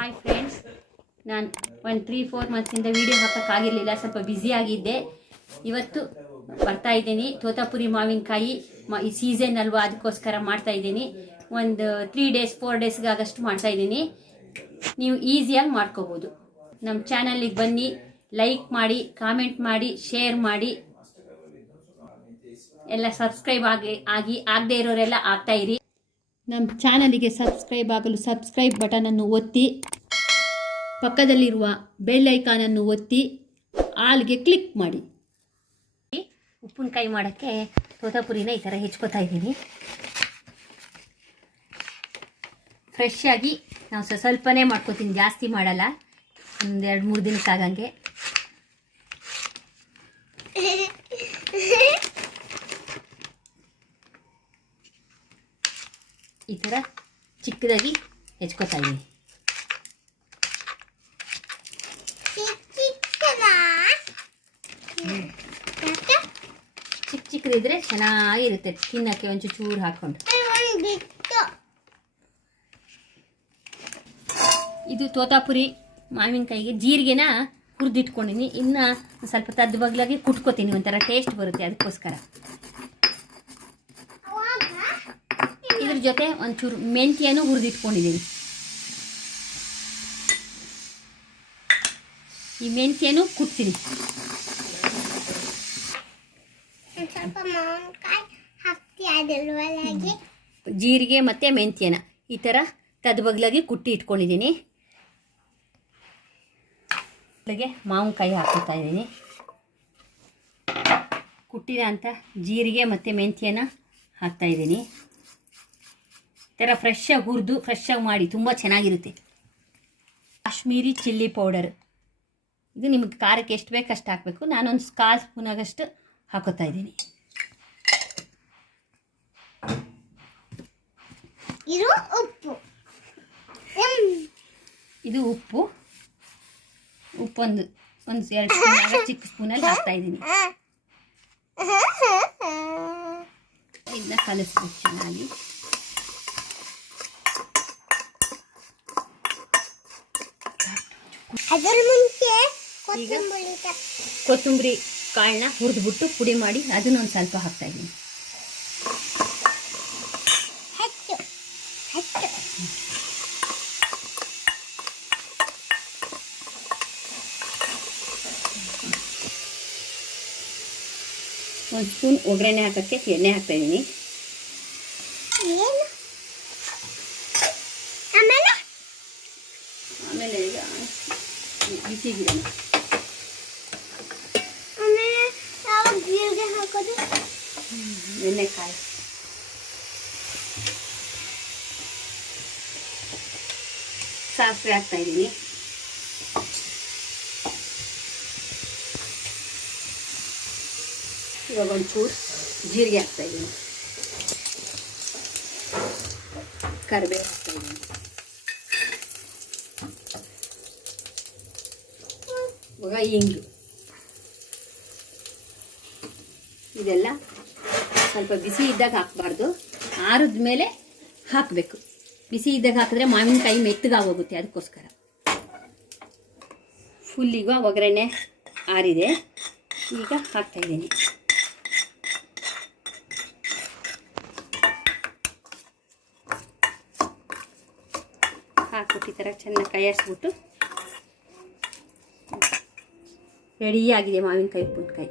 Hi friends ನಾನು ಒಂದು three four ಮಂತ್ಸಿಂದ ವೀಡಿಯೋ ಹಾಕೋಕ್ಕಾಗಿರಲಿಲ್ಲ, ಸ್ವಲ್ಪ ಬ್ಯುಸಿ ಆಗಿದ್ದೆ. ಇವತ್ತು ಬರ್ತಾ ಇದ್ದೀನಿ. ತೋತಾಪುರಿ ಮಾವಿನಕಾಯಿ ಈ ಸೀಸನ್ ಅಲ್ವಾ, ಅದಕ್ಕೋಸ್ಕರ ಮಾಡ್ತಾ ಇದ್ದೀನಿ. ಒಂದು ತ್ರೀ ಡೇಸ್ ಫೋರ್ ಡೇಸ್ಗಾಗಷ್ಟು ಮಾಡ್ತಾ ಇದ್ದೀನಿ. ನೀವು ಈಸಿಯಾಗಿ ಮಾಡ್ಕೋಬೋದು. ನಮ್ಮ ಚಾನಲಿಗೆ ಬನ್ನಿ ಲೈಕ್ ಮಾಡಿ ಕಾಮೆಂಟ್ ಮಾಡಿ ಶೇರ್ ಮಾಡಿ. ಎಲ್ಲ ಸಬ್ಸ್ಕ್ರೈಬ್ ಆಗಿ ಆಗಿ, ಆಗದೆ ಇರೋರೆಲ್ಲ ಆಗ್ತಾ ಇರಿ. ನಮ್ಮ ಚಾನಲಿಗೆ ಸಬ್ಸ್ಕ್ರೈಬ್ ಆಗಲು ಸಬ್ಸ್ಕ್ರೈಬ್ ಬಟನನ್ನು ಒತ್ತಿ, ಪಕ್ಕದಲ್ಲಿರುವ ಬೆಲ್ ಐಕಾನನ್ನು ಒತ್ತಿ, ಆಲ್ಗೆ ಕ್ಲಿಕ್ ಮಾಡಿ. ಉಪ್ಪಿನಕಾಯಿ ಮಾಡೋಕ್ಕೆ ತೋತಾಪುರಿನ ಈ ಥರ ಹೆಚ್ಕೋತಾ ಇದ್ದೀನಿ. ಫ್ರೆಶ್ ಆಗಿ ನಾವು ಸ್ವ ಸ್ವಲ್ಪನೇ ಮಾಡ್ಕೋತೀನಿ, ಜಾಸ್ತಿ ಮಾಡಲ್ಲ. ಒಂದು ಎರಡು ಮೂರು ದಿನಕ್ಕಾಗಂಗೆ ಈ ಥರ ಚಿಕ್ಕದಾಗಿ ಹೆಚ್ಕೋತಾ ಇದ್ದೀನಿ. ಚಿಕ್ಕ ಚಿಕ್ಕದಿದ್ರೆ ಚೆನ್ನಾಗಿರುತ್ತೆ, ತಿನ್ನಕ್ಕೆ ಚೂರು ಹಾಕ್ಕೊಂಡು. ಇದು ತೋತಾಪುರಿ ಮಾವಿನಕಾಯಿಗೆ ಜೀರಿಗೆನ ಹುರಿದಿಟ್ಕೊಂಡಿನಿ. ಇನ್ನು ಸ್ವಲ್ಪ ತದ್ದು ಬಗ್ಲಾಗಿ ಕುಟ್ಕೋತೀನಿ, ಒಂಥರ ಟೇಸ್ಟ್ ಬರುತ್ತೆ ಅದಕ್ಕೋಸ್ಕರ. ಇದ್ರ ಜೊತೆ ಒಂಚೂರು ಮೆಂತ್ಯನೂ ಹುರಿದಿಟ್ಕೊಂಡಿದ್ದೀನಿ. ಈ ಮೆಂತ್ಯನೂ ಕುಟ್ತೀನಿ. ಜೀರಿಗೆ ಮತ್ತು ಮೆಂತ್ಯನ ಈ ಥರ ತದ್ಬಗ್ಲಾಗಿ ಕುಟ್ಟಿ ಇಟ್ಕೊಂಡಿದ್ದೀನಿ. ಅದಕ್ಕೆ ಮಾವಿನಕಾಯಿ ಹಾಕೋತಾ ಇದ್ದೀನಿ. ಕುಟ್ಟಿದ ಅಂತ ಜೀರಿಗೆ ಮತ್ತು ಮೆಂತ್ಯನ ಹಾಕ್ತಾ ಇದ್ದೀನಿ. ಈ ಥರ ಫ್ರೆಶ್ಶಾಗಿ ಹುರಿದು ಫ್ರೆಶ್ಶಾಗಿ ಮಾಡಿ ತುಂಬ ಚೆನ್ನಾಗಿರುತ್ತೆ. Kashmiri chilli powder. ಇದು ನಿಮಗೆ ಖಾರಕ್ಕೆ ಎಷ್ಟು ಬೇಕು ಅಷ್ಟು ಹಾಕಬೇಕು. ನಾನೊಂದು ಕಾಲು ಸ್ಪೂನಾಗಷ್ಟು ಹಾಕೋತಾ ಇದ್ದೀನಿ. ಇದು ಉಪ್ಪು. ಇದು ಉಪ್ಪು. ಉಪ್ಪೊಂದು ಒಂದು ಎರಡು ಸ್ಪೂನ್ ಚಿಕ್ಕ ಸ್ಪೂನಲ್ಲಿ ಹಾಕ್ತಾ ಇದ್ದೀನಿ. ಇದನ್ನ ಕಲಿಸ್ಬೇಕು ಚೆನ್ನಾಗಿ. ಅದರ ಮುಂಚೆ ಕೊತ್ತಂಬರಿ ತ- ಕೊತ್ತಂಬರಿ ಕಾಳನ್ನ ಹುರಿದ್ಬಿಟ್ಟು ಪುಡಿ ಮಾಡಿ ಅದನ್ನೊಂದು ಸ್ವಲ್ಪ ಹಾಕ್ತಾ ಇದ್ದೀನಿ ಹೆಚ್ಚು ಹೆಚ್ಚು ಒಂದು ಸ್ಪೂನ್ ಒಗ್ಗರಣೆ ಹಾಕೋಕ್ಕೆ ಎಣ್ಣೆ ಹಾಕ್ತಾ ಇದ್ದೀನಿ ಏನು ಆಮೇಲೆ ಆಮೇಲೆ ಈಗ ಬಿಸಿಗಿಡೋಣ ಆಮೇಲೆ ಯಾವ ಜೀರಿಗೆ ಹಾಕೋದು ಎಣ್ಣೆ ಕಾಯಿ ಸಾಸಿವೆ ಹಾಕ್ತಾ ಇದ್ದೀನಿ ಇವಾಗ ಒಂಚೂರು ಜೀರಿಗೆ ಹಾಕ್ತಾ ಇದ್ದೀನಿ ಕರಿಬೇವು ಹಾಕ್ತಾ ಇದ್ದೀನಿ ಇವಾಗ ಇಂಗು. ಇದೆಲ್ಲ ಸ್ವಲ್ಪ ಬಿಸಿ ಇದ್ದಾಗ ಹಾಕಬಾರ್ದು. ಆರಿದ ಮೇಲೆ ಹಾಕಬೇಕು. ಬಿಸಿ ಇದ್ದಾಗ ಹಾಕಿದ್ರೆ ಮಾವಿನಕಾಯಿ ಮೆತ್ತಗಾಗೋಗುತ್ತೆ ಅದಕ್ಕೋಸ್ಕರ. ಫುಲ್ ಈಗ ಒಗ್ಗರಣೆ ಆರಿದೆ. ಈಗ ಹಾಕ್ತಾ ಇದ್ದೀನಿ. ಹಾಕ್ಬಿಟ್ಟು ಈ ಥರ ಚೆನ್ನಾಗಿ ಕೈಯಾಡಿಸ್ಬಿಟ್ಟು ರೆಡಿಯಾಗಿದೆ ಮಾವಿನಕಾಯಿ ಉಪ್ಪಿನಕಾಯಿ.